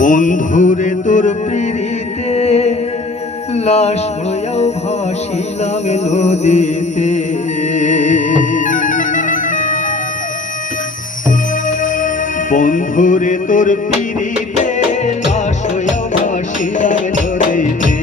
বন্ধুরে তোর প্রীতিতে লাশ হয়েও ভাসিলাম নদীতে। বন্ধুরে তোর প্রীতিতে লাশ হয়েও ভাসিলাম নদীতে।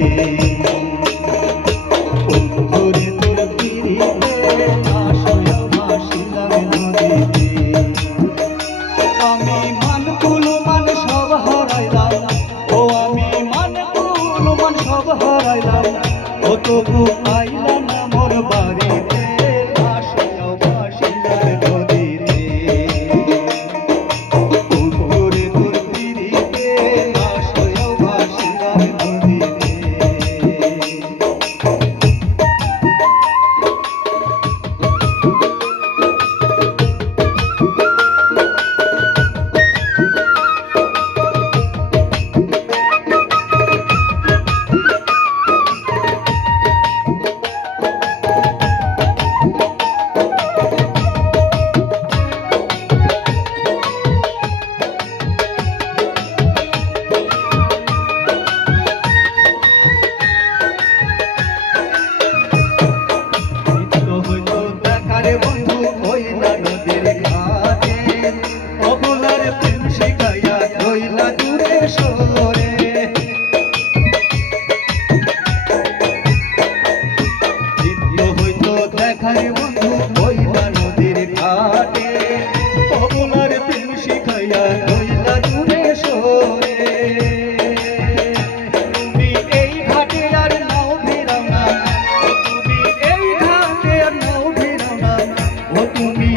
to me.